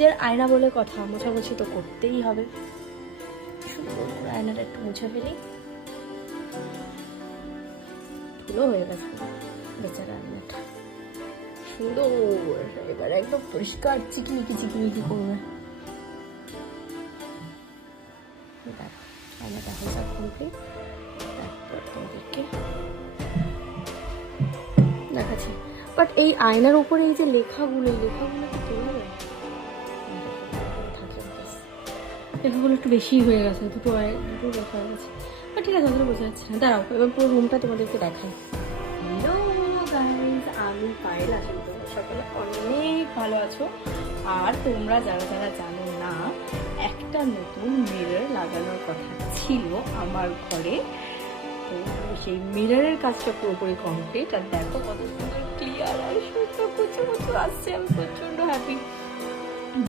যে আয়না বলে কথা, মোছামুছি তো করতেই হবে। সুন্দর করে আয়নাটা একটু মুছে ফেলি। ধুলো হয়ে গেছে বেচারা আয়নাটা। সুন্দর, এবার একদম পরিষ্কার চিকমিকি চিকমিকি করবে। আয়নাটা হয়ে যাক কমপ্লিট, তারপর তোমাদেরকে দেখাচ্ছি। বাট এই আয়নার উপরে এই যে লেখাগুলো, এই লেখাগুলো কি তোলা যায়? লেখাগুলো একটু বেশি হয়ে গেছে, দুটো লেখা হয়ে গেছে। বাট ঠিক আছে, ওগুলো বোঝা যাচ্ছে না। দাঁড়াও, এবার পুরো রুমটা তোমাদেরকে দেখাই। হ্যালো গাইস, আমি পায়েল। আছি, তোমরা সকলে অনেক ভালো আছো। আর তোমরা যারা যারা জানো না, একটা নতুন মিরর লাগানোর কথা ছিল আমার ঘরে। তো সেই মিররের কাজটা পুরোপুরি কমপ্লিট। আর দেখো কত সুন্দর ক্লিয়ার আর সুন্দর কুচু কুচু আসছে। আমি প্রচণ্ড হ্যাপি।